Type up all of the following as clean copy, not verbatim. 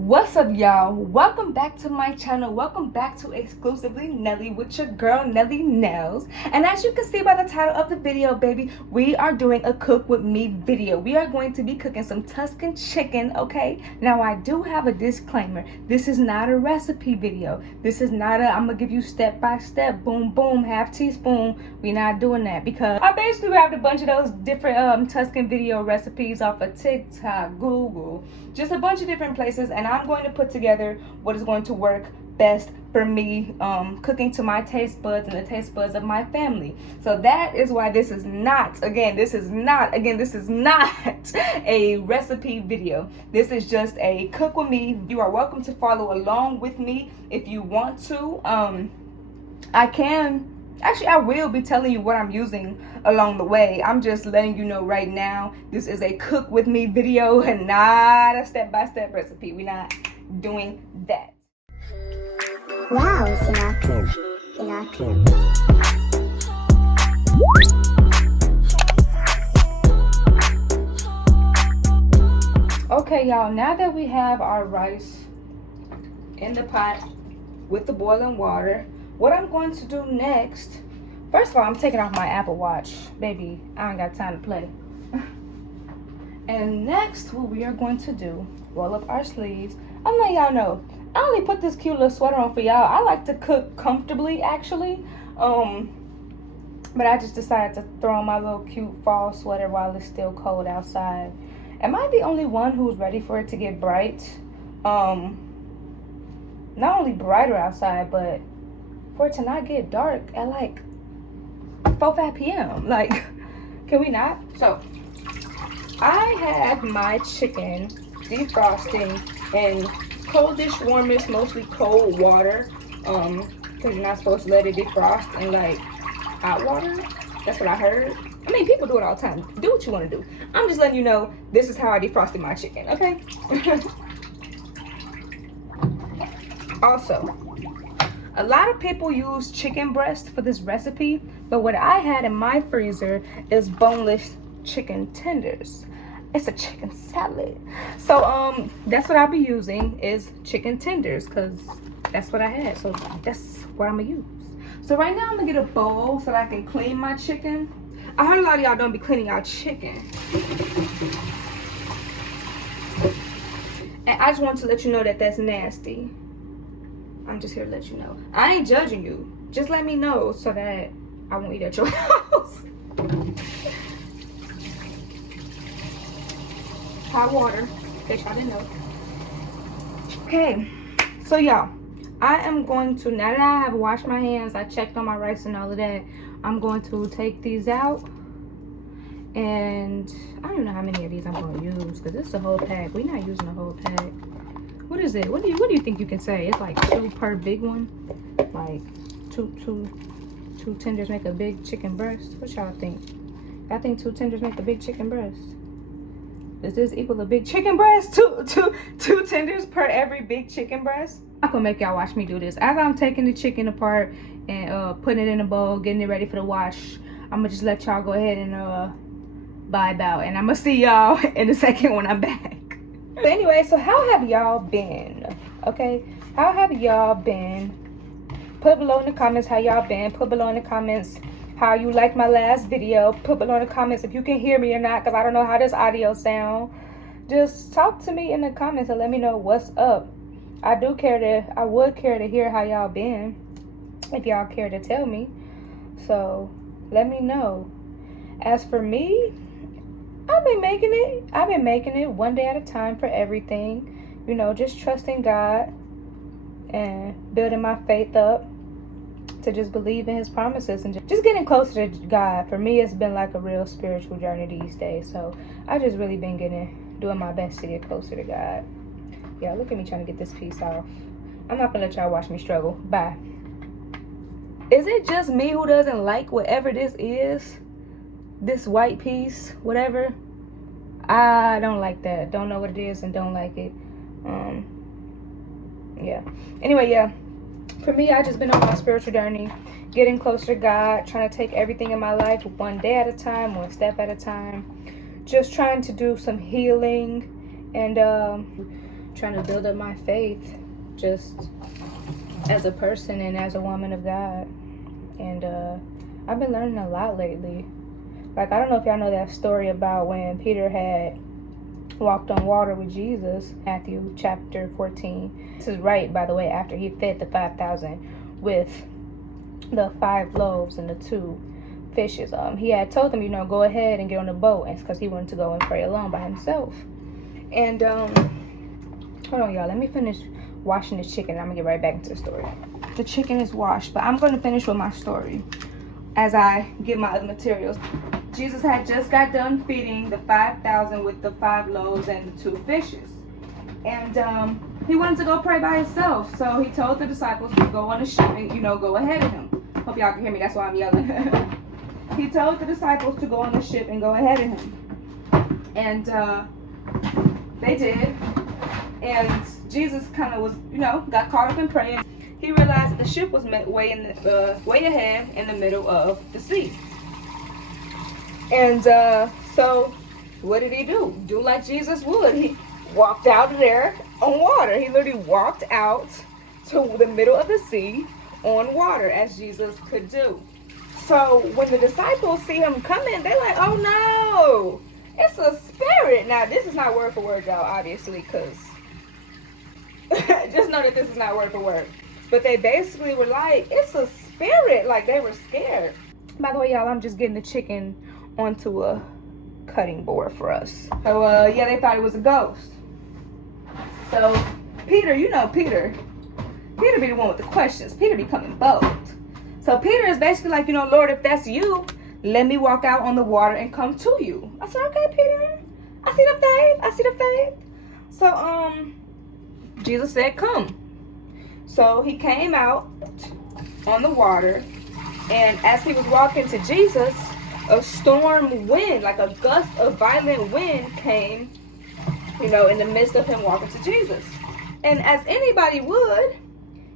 What's up, y'all? Welcome back to my channel. Welcome back to Exclusively Nelly with your girl Nelly Nails. And as you can see by the title of the video, baby, we are doing a cook with me video. We are going to be cooking some Tuscan chicken, okay? Now I do have a disclaimer. This is not a recipe video. This is not I'm gonna give you step by step, boom boom, half teaspoon. We're not doing that because I basically grabbed a bunch of those different Tuscan video recipes off of TikTok, Google, just a bunch of different places, and I'm going to put together what is going to work best for me, cooking to my taste buds and the taste buds of my family. So that is why this is not a recipe video. This is just a cook with me. You are welcome to follow along with me if you want to. I will be telling you what I'm using along the way. I'm just letting you know right now, this is a cook with me video and not a step-by-step recipe. We're not doing that. Wow, Okay, y'all, now that we have our rice in the pot with the boiling water, what I'm going to do next, first of all, I'm taking off my Apple Watch. Baby, I ain't got time to play. And next, what we are going to do, roll up our sleeves. I'm letting y'all know, I only put this cute little sweater on for y'all. I like to cook comfortably, actually. But I just decided to throw on my little cute fall sweater while it's still cold outside. Am I the only one who's ready for it to get bright? Not only brighter outside, but for it to not get dark at like 4-5 p.m. Like, can we not? So, I have my chicken defrosting in coldish, warmish, mostly cold water. Because you're not supposed to let it defrost in like hot water. That's what I heard. I mean, people do it all the time. Do what you want to do. I'm just letting you know this is how I defrosted my chicken, okay? Also, a lot of people use chicken breast for this recipe, but what I had in my freezer is boneless chicken tenders. It's a chicken salad. So that's what I'll be using is chicken tenders, because that's what I had. So that's what I'm gonna use. So right now I'm gonna get a bowl so that I can clean my chicken. I heard a lot of y'all don't be cleaning y'all chicken. And I just want to let you know that that's nasty. I'm just here to let you know. I ain't judging you. Just let me know so that I won't eat at your house. Hot water, in case y'all didn't know. Okay, so y'all, I am going to, now that I have washed my hands, I checked on my rice and all of that, I'm going to take these out. And I don't even know how many of these I'm going to use, because this is a whole pack. We're not using a whole pack. What is it? What do you think you can say? It's like 2 per big one. Like two tenders make a big chicken breast. What y'all think? I think 2 tenders make a big chicken breast. Does this equal a big chicken breast? Two tenders per every big chicken breast? I'm gonna make y'all watch me do this. As I'm taking the chicken apart and putting it in a bowl, getting it ready for the wash, I'm gonna just let y'all go ahead and vibe out, and I'm gonna see y'all in a second when I'm back. But anyway, so how have y'all been? Okay, how have y'all been? Put below in the comments how y'all been. Put below in the comments how you like my last video. Put below in the comments if you can hear me or not, because I don't know how this audio sound. Just talk to me in the comments and let me know what's up. I would care to hear how y'all been, if y'all care to tell me. So let me know. As for me, I've been making it one day at a time for everything. You know, just trusting God and building my faith up to just believe in his promises and just getting closer to God. For me, it's been like a real spiritual journey these days. So I just really been doing my best to get closer to God. Yeah, look at me trying to get this piece off. I'm not gonna let y'all watch me struggle. Bye. Is it just me who doesn't like whatever this is? This white piece, whatever. I don't like that. Don't know what it is and don't like it. Yeah. Anyway, yeah. For me, I just been on my spiritual journey, getting closer to God, trying to take everything in my life one day at a time, one step at a time. Just trying to do some healing and trying to build up my faith just as a person and as a woman of God. And I've been learning a lot lately. Like, I don't know if y'all know that story about when Peter had walked on water with Jesus, Matthew chapter 14. This is right, by the way, after he fed the 5,000 with the 5 loaves and the 2 fishes. He had told them, go ahead and get on the boat, and it's because he wanted to go and pray alone by himself. And hold on, y'all, let me finish washing this chicken. I'm gonna get right back into the story. The chicken is washed, but I'm gonna finish with my story as I get my other materials. Jesus had just got done feeding the 5,000 with the 5 loaves and the 2 fishes. And he wanted to go pray by himself. So he told the disciples to go on the ship and, go ahead of him. Hope y'all can hear me. That's why I'm yelling. He told the disciples to go on the ship and go ahead of him. And they did. And Jesus kind of was, got caught up in praying. He realized that the ship was way ahead in the middle of the sea. And so what did he do? Do like Jesus would. He walked out of there on water. He literally walked out to the middle of the sea on water, as Jesus could do. So when the disciples see him coming, they're like, oh no, it's a spirit. Now, this is not word for word, y'all, obviously, because just know that this is not word for word. But they basically were like, it's a spirit. Like, they were scared. By the way, y'all, I'm just getting the chicken onto a cutting board for us. So, yeah, they thought it was a ghost. So, Peter, Peter be the one with the questions. Peter be coming bold. So, Peter is basically like, Lord, if that's you, let me walk out on the water and come to you. I said, okay, Peter. I see the faith. So, Jesus said, come. So, he came out on the water, and as he was walking to Jesus, a storm wind, like a gust of violent wind came, in the midst of him walking to Jesus. And as anybody would,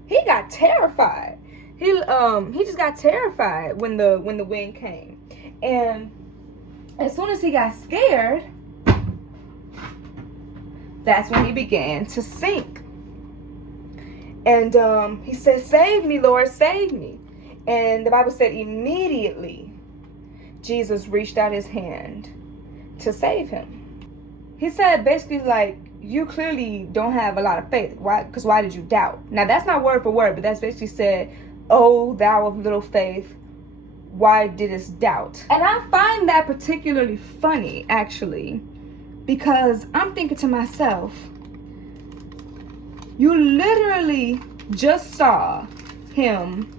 he got terrified. He just got terrified when the wind came. And as soon as he got scared, that's when he began to sink. And he said, save me, Lord, save me. And the Bible said immediately Jesus reached out his hand to save him. He said basically like, you clearly don't have a lot of faith. Why? Because why did you doubt? Now, that's not word for word, but that's basically said, oh, thou of little faith, why didst doubt? And I find that particularly funny, actually, because I'm thinking to myself, you literally just saw him.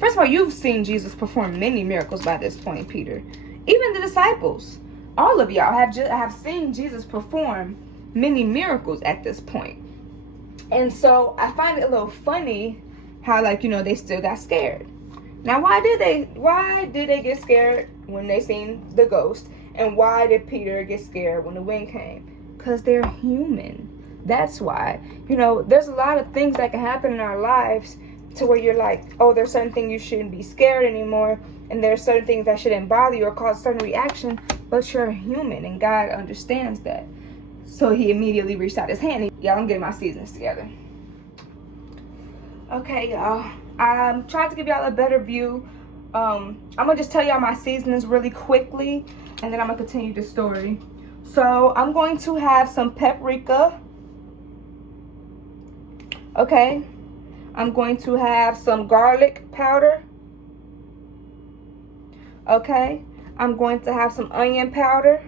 First of all, you've seen Jesus perform many miracles by this point, Peter. Even the disciples, all of y'all have seen Jesus perform many miracles at this point. And so I find it a little funny how, they still got scared. Now, why did they get scared when they seen the ghost? And why did Peter get scared when the wind came? Because they're human. That's why. There's a lot of things that can happen in our lives to where you're like, oh, there's certain things you shouldn't be scared anymore. And there's certain things that shouldn't bother you or cause a certain reaction. But you're human, and God understands that. So he immediately reached out his hand. Y'all, I'm getting my seasonings together. Okay, y'all. I'm trying to give y'all a better view. I'm going to just tell y'all my seasonings really quickly, and then I'm going to continue the story. So I'm going to have some paprika. Okay. I'm going to have some garlic powder. Okay. I'm going to have some onion powder.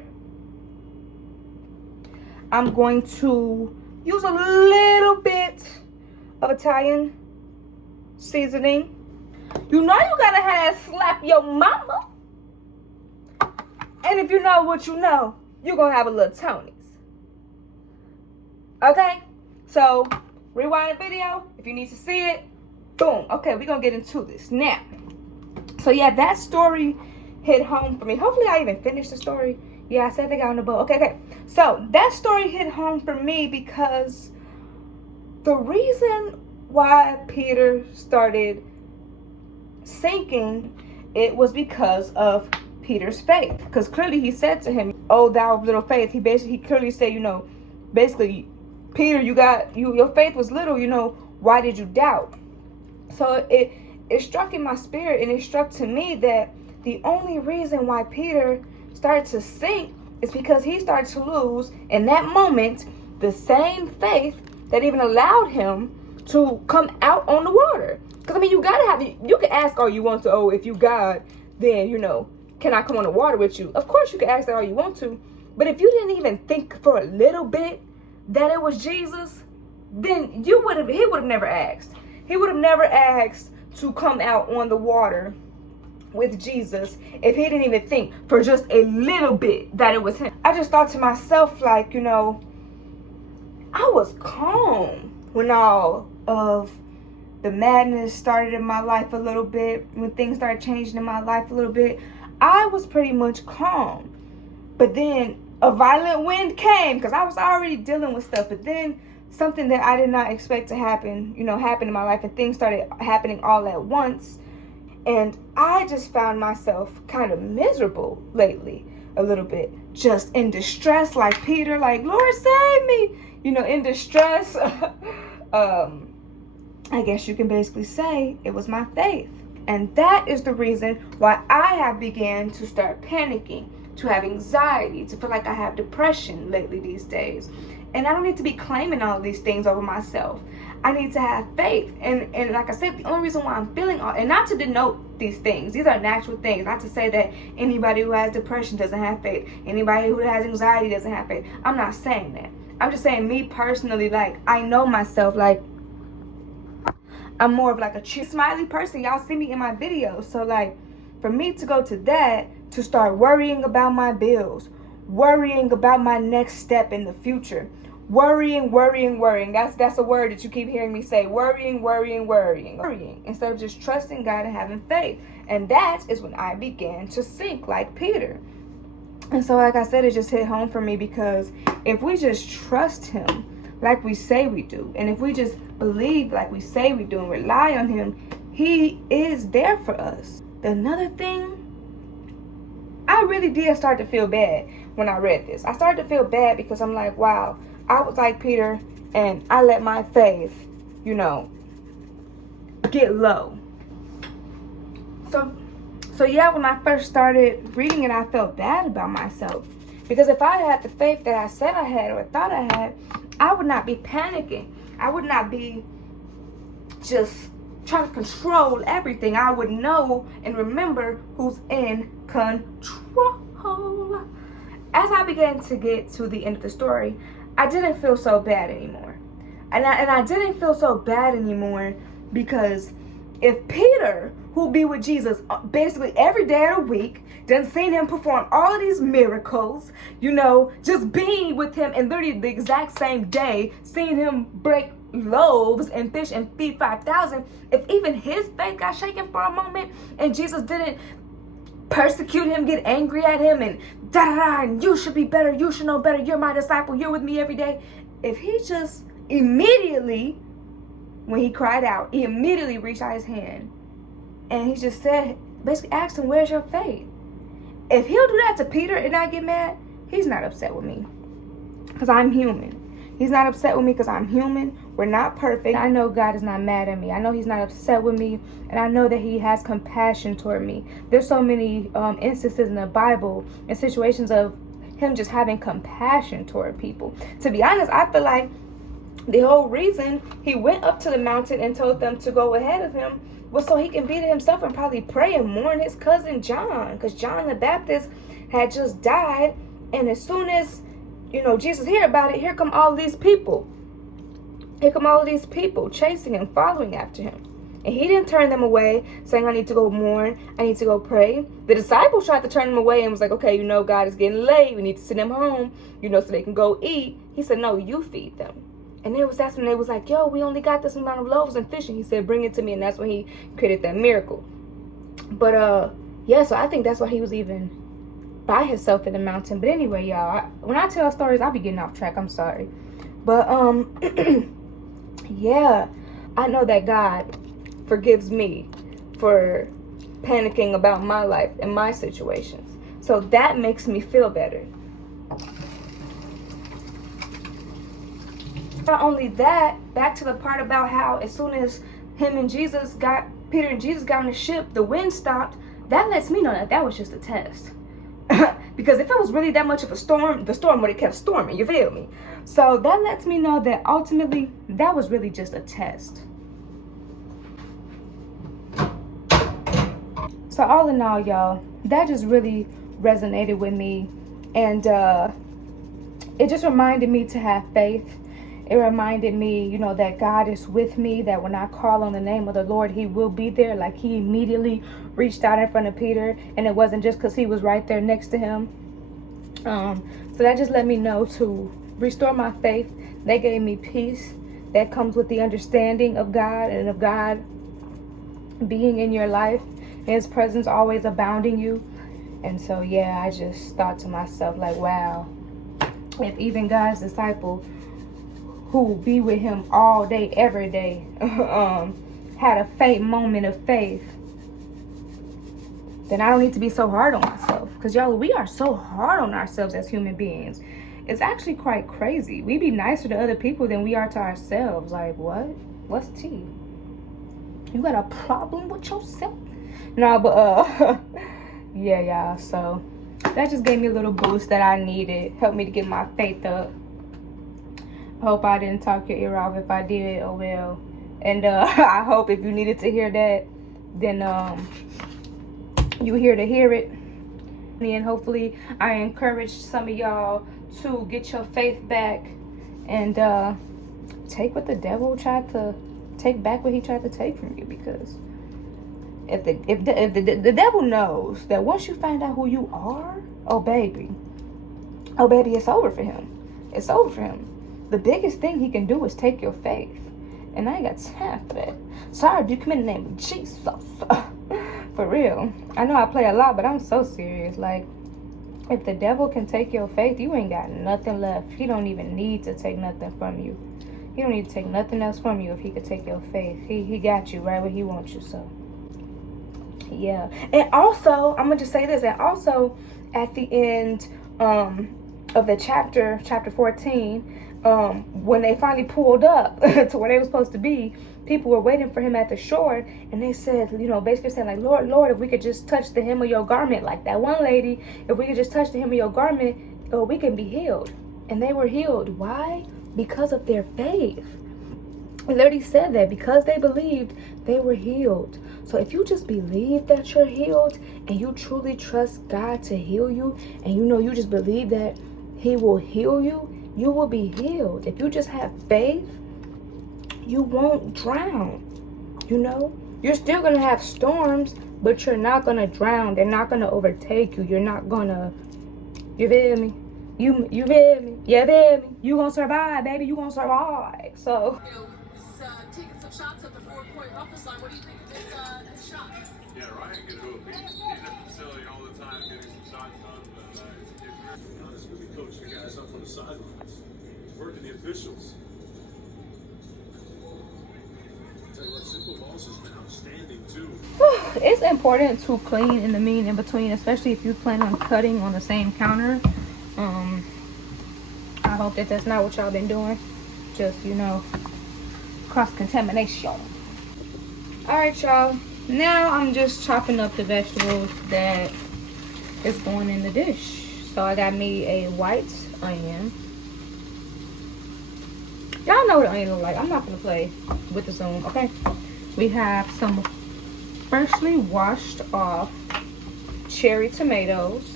I'm going to use a little bit of Italian seasoning. You gotta have slap your mama. And if you know what you know, you're gonna have a little Tony's. Okay? So, rewind the video. If you need to see it, boom. Okay, we're gonna get into this now. So yeah, that story hit home for me. Hopefully I even finished the story. Yeah, I said they got on the boat. Okay. So that story hit home for me because the reason why Peter started sinking, it was because of Peter's faith. Because clearly he said to him, oh, thou of little faith. He clearly said, basically, Peter, your faith was little, why did you doubt? So it struck in my spirit, and it struck to me that the only reason why Peter started to sink is because he started to lose, in that moment, the same faith that even allowed him to come out on the water. Because, you can ask all you want to, if you God, then, can I come on the water with you? Of course you can ask that all you want to. But if you didn't even think for a little bit that it was Jesus, then he would have never asked. He would have never asked to come out on the water with Jesus if he didn't even think for just a little bit that it was him. I just thought to myself, like, I was calm when all of the madness started in my life a little bit, when things started changing in my life a little bit. I was pretty much calm. But then a violent wind came, because I was already dealing with stuff. But then something that I did not expect to happen, happened in my life, and things started happening all at once. And I just found myself kind of miserable lately, a little bit, just in distress, like Peter, like, Lord, save me, in distress. I guess you can basically say it was my faith. And that is the reason why I have began to start panicking, to have anxiety, to feel like I have depression lately these days. And I don't need to be claiming all these things over myself. I need to have faith. And like I said, the only reason why I'm feeling all, and not to denote these things, these are natural things. Not to say that anybody who has depression doesn't have faith. Anybody who has anxiety doesn't have faith. I'm not saying that. I'm just saying, me personally, like, I know myself, like, I'm more of like a smiley person. Y'all see me in my videos. So, like, for me to go to that, to start worrying about my bills, worrying about my next step in the future, worrying. That's a word that you keep hearing me say. Worrying. Instead of just trusting God and having faith. And that is when I began to sink like Peter. And so, like I said, it just hit home for me, because if we just trust him like we say we do, and if we just believe like we say we do and rely on him, he is there for us. Another thing, I really did start to feel bad when I read this. I started to feel bad because I'm like, wow, I was like Peter, and I let my faith, get low. So yeah, when I first started reading it, I felt bad about myself. Because if I had the faith that I said I had, or thought I had, I would not be panicking. I would not be just trying to control everything. I would know and remember who's in control. As I began to get to the end of the story, I didn't feel so bad anymore. And I didn't feel so bad anymore because if Peter, who'll be with Jesus basically every day of the week, done seen him perform all of these miracles, just being with him and literally the exact same day, seeing him break loaves and fish and feed 5,000, if even his faith got shaken for a moment and Jesus didn't persecute him, get angry at him, and and you should be better, you should know better, you're my disciple, you're with me every day. If he just immediately, when he cried out, he immediately reached out his hand and he just said, basically asked him, where's your faith? If he'll do that to Peter and not get mad, he's not upset with me because I'm human. He's not upset with me because I'm human. We're not perfect. I know God is not mad at me. I know he's not upset with me. And I know that he has compassion toward me. There's so many instances in the Bible and situations of him just having compassion toward people. To be honest, I feel like the whole reason he went up to the mountain and told them to go ahead of him was so he can be to himself and probably pray and mourn his cousin John. Because John the Baptist had just died. And as soon as Jesus hear about it, here come all these people. Here come all of these people chasing him, following after him. And he didn't turn them away, saying, I need to go mourn, I need to go pray. The disciples tried to turn him away and was like, okay, God is getting late. We need to send them home, so they can go eat. He said, no, you feed them. And that's when they was like, yo, we only got this amount of loaves and fish. And he said, bring it to me. And that's when he created that miracle. But, so I think that's why he was even by himself in the mountain. But anyway, y'all, when I tell stories, I'll be getting off track. I'm sorry. But, yeah, I know that God forgives me for panicking about my life and my situations. So that makes me feel better. Not only that, back to the part about how as soon as Peter and Jesus got on the ship, the wind stopped. That lets me know that that was just a test. Because if it was really that much of a storm, the storm would have kept storming, you feel me? So that lets me know that ultimately that was really just a test. So all in all, y'all, that just really resonated with me. And it just reminded me to have faith. It reminded me, you know, that God is with me, that when I call on the name of the Lord, he will be there. Like he immediately reached out in front of Peter, and it wasn't just because he was right there next to him. So that just let me know to restore my faith. That gave me peace. That comes with the understanding of God and of God being in your life, his presence always abounding you. And so, yeah, I just thought to myself, like, wow, if even God's disciple who be with him all day, every day, had a faint moment of faith, then I don't need to be so hard on myself. Because, y'all, we are so hard on ourselves as human beings. It's actually quite crazy. We be nicer to other people than we are to ourselves. Like, what? What's tea? You got a problem with yourself? No, but, yeah, y'all. So, that just gave me a little boost that I needed. Helped me to get my faith up. I hope I didn't talk your ear off. If I did, oh well. And I hope if you needed to hear that, then you here to hear it. And hopefully I encouraged some of y'all to get your faith back and take what the devil tried to take back, what he tried to take from you. Because if the devil knows that once you find out who you are, oh baby, it's over for him. It's over for him. The biggest thing he can do is take your faith. And I ain't got time for that. Sorry, do come in the name of Jesus. For real. I know I play a lot, but I'm so serious. Like, if the devil can take your faith, you ain't got nothing left. He don't even need to take nothing from you. He don't need to take nothing else from you if he could take your faith. He got you right where he wants you, so. Yeah. And also, I'm going to just say this. And also, at the end of the chapter 14, when they finally pulled up to where they were supposed to be, people were waiting for him at the shore, and they said, you know, basically saying like, Lord, if we could just touch the hem of your garment, like that one lady, if we could just touch the hem of your garment, we can be healed. And they were healed. Why? Because of their faith. It literally said that because they believed, they were healed. So if you just believe that you're healed, and you truly trust God to heal you, and you know you just believe that he will heal you, you will be healed. If you just have faith, you won't drown. You know, you're still gonna have storms, but you're not gonna drown. They're not gonna overtake you. You're not gonna, you feel me? You feel me? You feel me? You gonna survive, baby. You gonna survive. So taking some shots at the 4-point office line. What do you think of this shot? Yeah, Ryan can do it. He's at the facility all the time getting some shots done. But it's honest with me, coach the guys up on the sidelines. He's working the officials. Tell you what, Simple Balls has been outstanding too. it's important to clean in the mean in between, especially if you plan on cutting on the same counter. I hope that that's not what y'all been doing. Just, you know, cross-contamination. Alright, y'all. Now I'm just chopping up the vegetables that is going in the dish. So I got me a white onion. Y'all know what onion look like. I'm not gonna play with the zoom, okay? We have some freshly washed off cherry tomatoes.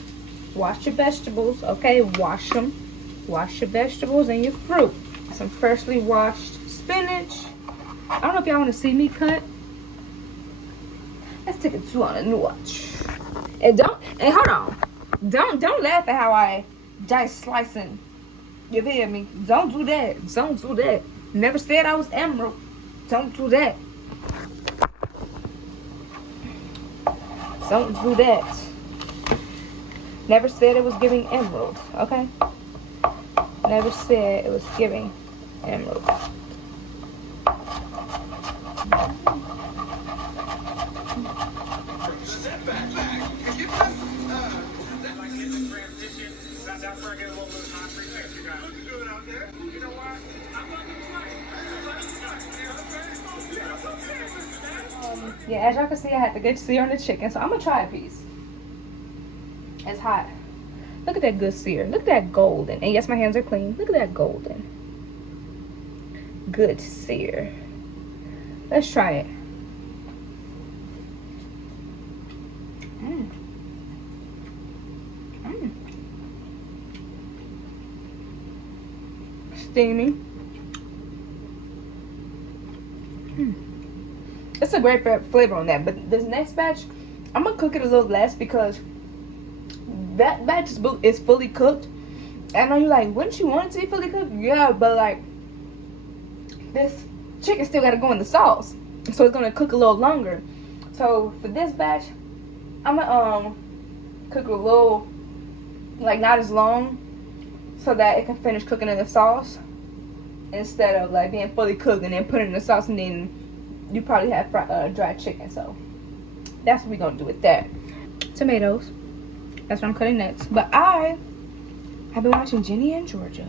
Wash your vegetables, okay? Wash them. Wash your vegetables and your fruit. Some freshly washed spinach. I don't know if y'all want to see me cut. Let's take it to on a new watch. And hold on. Don't laugh at how I dice slicing. You feel me? Don't do that. Don't do that. Never said I was emerald. Don't do that. Don't do that. Never said it was giving emerald. Okay? Never said it was giving emerald. Yeah, as y'all can see, I had the good sear on the chicken, so I'm gonna try a piece. It's hot. Look at that good sear. Look at that golden. And yes, my hands are clean. Look at that golden. Good sear. Let's try it. Steamy. It's a great flavor on that, but this next batch, I'm gonna cook it a little less because that batch is fully cooked. I know you're like, wouldn't you want it to be fully cooked? Yeah, but like this chicken still gotta go in the sauce, so it's gonna cook a little longer. So for this batch, I'm gonna cook a little, like not as long, so that it can finish cooking in the sauce instead of like being fully cooked and then put it in the sauce and then you probably have dry chicken. So that's what we're gonna do with that. Tomatoes. That's what I'm cutting next. But I've been watching Ginny and Georgia,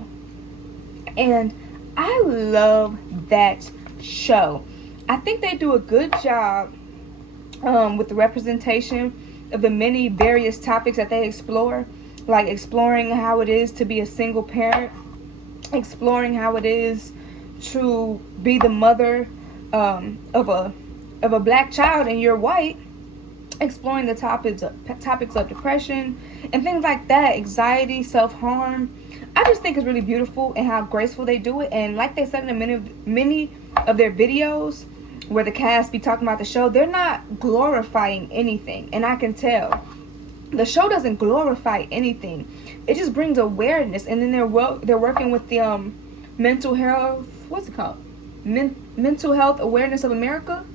and I love that show. I think they do a good job with the representation of the many various topics that they explore, like exploring how it is to be a single parent, exploring how it is to be the mother of a black child and you're white, exploring the topics of depression and things like that, anxiety, self-harm. I just think it's really beautiful and how graceful they do it. And like they said in many of their videos where the cast be talking about the show, they're not glorifying anything, and I can tell the show doesn't glorify anything. It just brings awareness. And then they're working with the mental health, what's it called, Mental Health Awareness of America.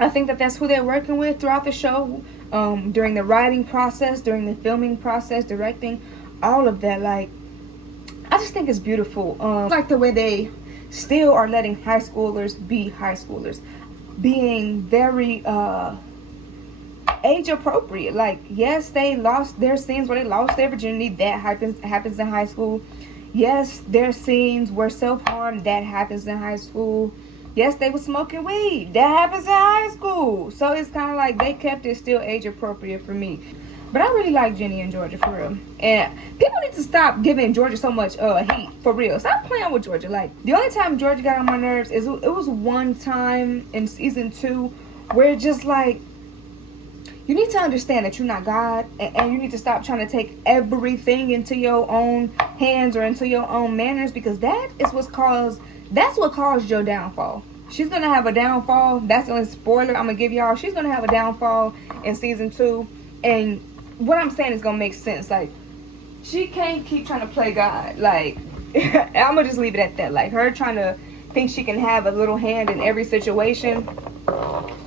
I think that's who they're working with throughout the show, during the writing process, during the filming process, directing, all of that. Like, I just think it's beautiful. Like the way they still are letting high schoolers be high schoolers, being very age appropriate. Like, yes, they lost their scenes where they lost their virginity. That happens in high school. Yes, there are scenes where self-harm, that happens in high school. Yes, they were smoking weed. That happens in high school. So it's kind of like they kept it still age appropriate for me. But I really like Ginny and Georgia, for real. And people need to stop giving Georgia so much heat, for real. Stop playing with Georgia. Like, the only time Georgia got on my nerves is it was one time in season 2 where it just like, you need to understand that you're not God, and you need to stop trying to take everything into your own hands or into your own manners, because that's what caused your downfall. She's gonna have a downfall. That's the only spoiler I'm gonna give y'all. She's gonna have a downfall in season 2, and what I'm saying is gonna make sense. Like, she can't keep trying to play God. Like, I'm gonna just leave it at that. Like, her trying to think she can have a little hand in every situation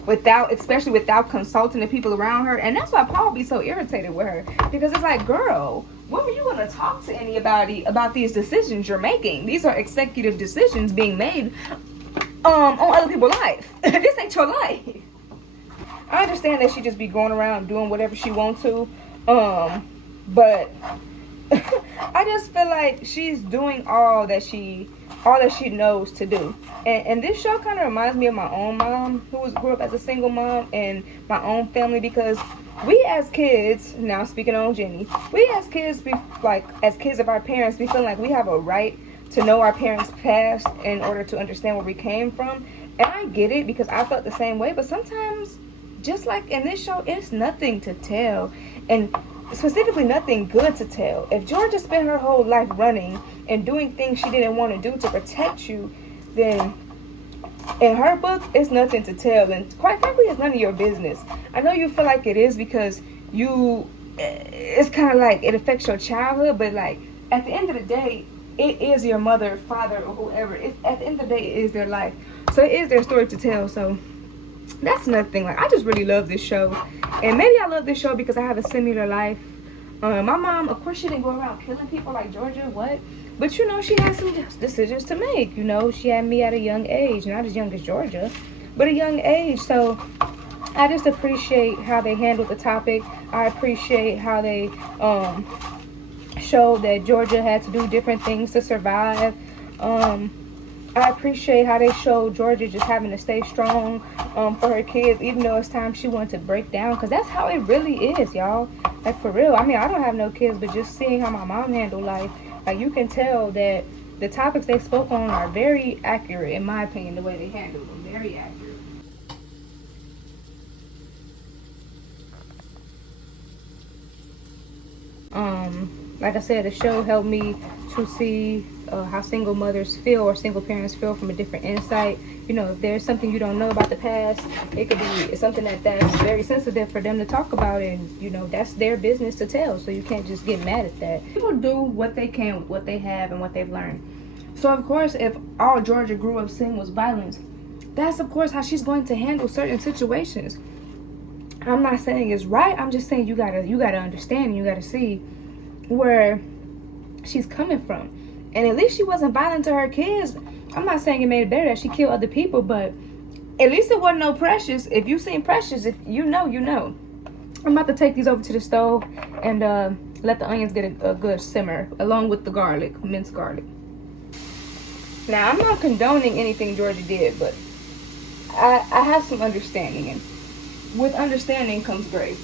especially without consulting the people around her. And that's why Paul be so irritated with her, because it's like, girl, when are you going to talk to anybody about these decisions you're making? These are executive decisions being made on other people's life. This ain't your life. I understand that she just be going around doing whatever she wants to, but I just feel like she's doing all that she knows to do. And this show kind of reminds me of my own mom, who grew up as a single mom, and my own family, because we as kids, now speaking on Jenny, we as kids, as kids of our parents, we feel like we have a right to know our parents' past in order to understand where we came from. And I get it, because I felt the same way, but sometimes, just like in this show, it's nothing to tell, and specifically nothing good to tell. If Georgia spent her whole life running and doing things she didn't want to do to protect you, then in her book, it's nothing to tell. And quite frankly, it's none of your business. I know you feel like it is, because it's kind of like it affects your childhood, but like at the end of the day, it is your mother, father, or whoever. At the end of the day, it is their life. So it is their story to tell. So that's nothing. Like, I just really love this show. And maybe I love this show because I have a similar life. My mom, of course, she didn't go around killing people like Georgia. What? But, you know, she had some decisions to make. You know, she had me at a young age. Not as young as Georgia, but a young age. So I just appreciate how they handled the topic. I appreciate how they showed that Georgia had to do different things to survive. I I appreciate how they show Georgia just having to stay strong for her kids, even though it's time she wanted to break down, because that's how it really is, y'all. Like, for real. I mean, I don't have no kids, but just seeing how my mom handled life, like, you can tell that the topics they spoke on are very accurate, in my opinion, the way they handled them. Very accurate. Like I said, the show helped me to see how single mothers feel, or single parents feel, from a different insight. You know, if there's something you don't know about the past, it could be something that's very sensitive for them to talk about, and you know, that's their business to tell, so you can't just get mad at that. People do what they can with what they have and what they've learned. So of course, if all Georgia grew up seeing was violence, that's of course how she's going to handle certain situations. I'm not saying it's right. I'm just saying you gotta understand, and you gotta see where she's coming from. And at least she wasn't violent to her kids. I'm not saying it made it better that she killed other people, but at least it wasn't no Precious. If you seen Precious, if you know, you know. I'm about to take these over to the stove and let the onions get a good simmer, along with the garlic, minced garlic. Now, I'm not condoning anything Georgia did, but I have some understanding, and with understanding comes grace.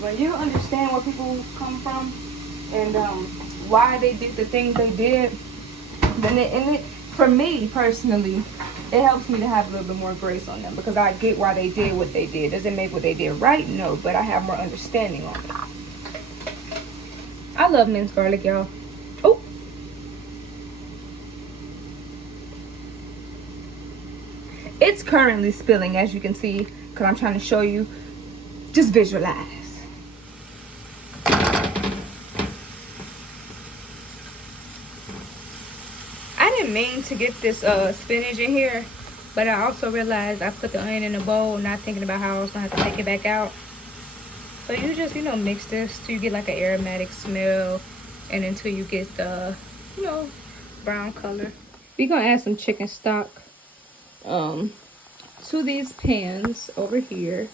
When you understand where people come from and why they did the things they did, then for me personally, it helps me to have a little bit more grace on them, because I get why they did what they did. Does it make what they did right? No, but I have more understanding on it. I love minced garlic, y'all. Oh. It's currently spilling, as you can see, because I'm trying to show you. Just visualize. I didn't mean to get this spinach in here, but I also realized I put the onion in a bowl, not thinking about how I was going to have to take it back out. So you just, you know, mix this till you get like an aromatic smell, and until you get the, you know, brown color. We're going to add some chicken stock to these pans over here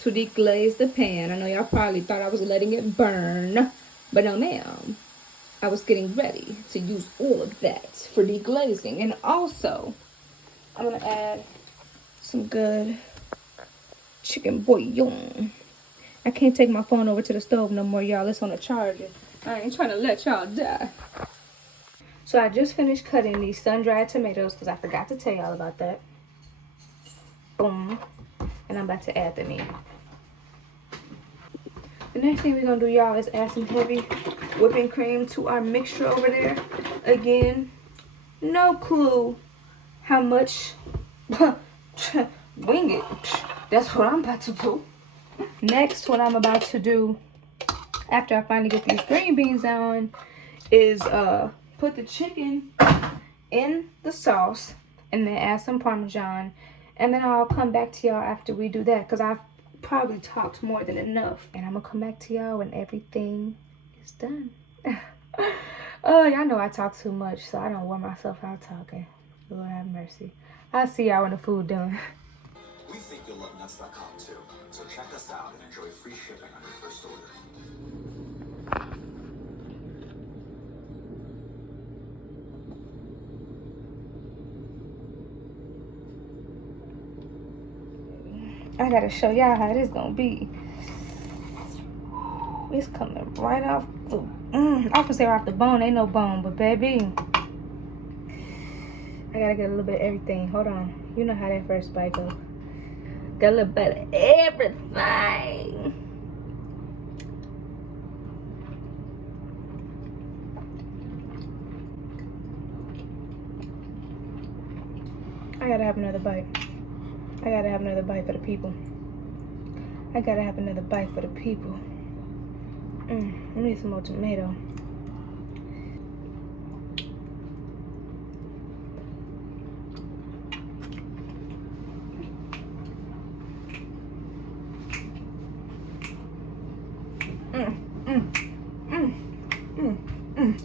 to deglaze the pan. I know y'all probably thought I was letting it burn, but no ma'am. I was getting ready to use all of that for deglazing. And also, I'm going to add some good chicken bouillon. I can't take my phone over to the stove no more, y'all. It's on the charger. I ain't trying to let y'all die. So I just finished cutting these sun-dried tomatoes, because I forgot to tell y'all about that. Boom. And I'm about to add them in. The next thing we're going to do, y'all, is add some heavy whipping cream to our mixture over there. Again, no clue how much. Wing it. That's what I'm about to do. Next, what I'm about to do, after I finally get these green beans on, is put the chicken in the sauce and then add some Parmesan. And then I'll come back to y'all after we do that, because I've probably talked more than enough. And I'm going to come back to y'all when everything is done. Oh, y'all know I talk too much, so I don't wear myself out talking. Lord have mercy. I'll see y'all when the food done. We think you'll love nuts.com too. So check us out and enjoy free shipping on your first order. I gotta show y'all how this gonna be. It's coming right off the I was say off the bone. Ain't no bone, but baby, I gotta get a little bit of everything. Hold on. You know how that first bite go. Got a little bit of everything. I gotta have another bite. I gotta have another bite for the people. I gotta have another bite for the people. I need some more tomato.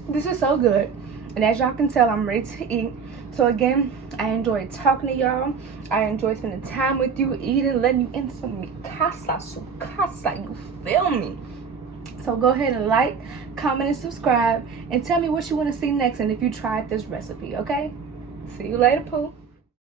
This is so good. And as y'all can tell, I'm ready to eat. So again, I enjoyed talking to y'all. I enjoyed spending time with you, eating, letting you into mi casa, su casa, you feel me? So go ahead and like, comment, and subscribe, and tell me what you want to see next and if you tried this recipe, okay? See you later, Pooh.